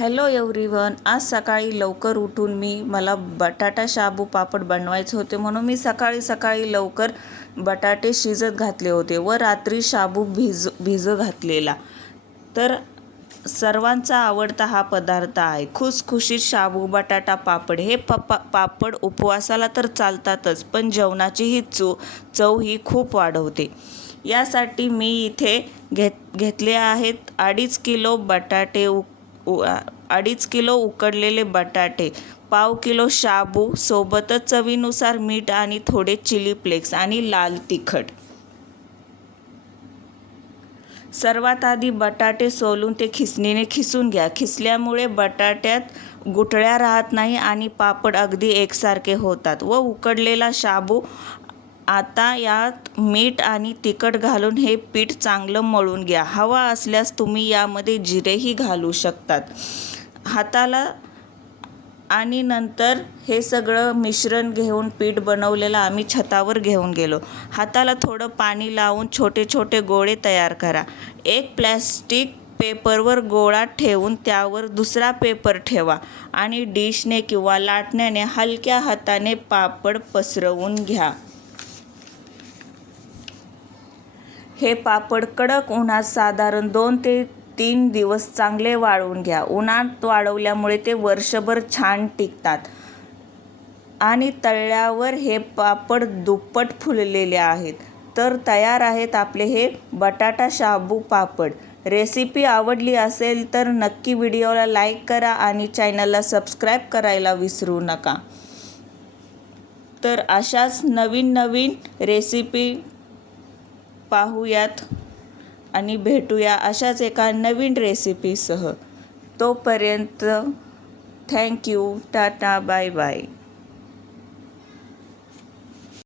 Hello everyone, आज सकाळी लवकर उठून मला बटाटा शाबू पापड बनवायचे होते, म्हणून मी सकाळी लवकर बटाटे शिजत घातले होते व रात्री शाबू भिजू घातलेला। तर सर्वांचा आवडता हा पदार्थ आहे खुसखुशीत शाबू बटाटा पापड। हे पापड उपवासाला तर चालतातच, पण जेवणाचीही चव ही खूप वाढवते। यासाठी मी इथे घेतले आहेत 2.5 किलो बटाटे, 2.5 किलो उकडलेले बटाटे, पाव किलो शाबू, सोबतच चवीनुसार मीठ आणि थोडे चिली फ्लेक्स आणि लाल तिखट। सर्वात आधी बटाटे सोलून ते खिसणीने खिसून घ्या। खिसल्यामुळे बटाट्यात गुठळ्या राहत नाही आणि पापड अगदी एकसारखे होतात। व उकडलेला शाबू, आता यात मीठ आणि तिखट घालून हे पीठ चांगलं मळून घ्या। हवा असल्यास तुम्ही यामध्ये जिरेही घालू शकतात। हाताला आणि नंतर हे सगळं मिश्रण घेऊन पीठ बनवलेलं आम्ही छतावर घेऊन गेलो। हाताला थोडं पाणी लावून छोटे छोटे गोळे तयार करा। एक प्लॅस्टिक पेपरवर गोळा ठेवून त्यावर दुसरा पेपर ठेवा आणि डिशने किंवा लाटण्याने हलक्या हाताने पापड पसरवून घ्या। हे पापड कडक उन्हात साधारण 2 ते 3 दिवस चांगले वाळवून घ्या। उन्हात वाळवल्यामुळे ते वर्षभर छान टिकतात आणि तळल्यावर हे पापड दुप्पट फुललेले आहेत। तर तयार आहेत आपले हे बटाटा शाबू पापड। रेसिपी आवडली असेल तर नक्की व्हिडिओला लाईक करा आणि चॅनलला सबस्क्राईब करायला विसरू नका। तर अशाच नवीन रेसिपी पाहूयात आणि भेटूया अशाच एका नवीन रेसिपीसह। तोपर्यंत थँक्यू, टाटा, बाय बाय।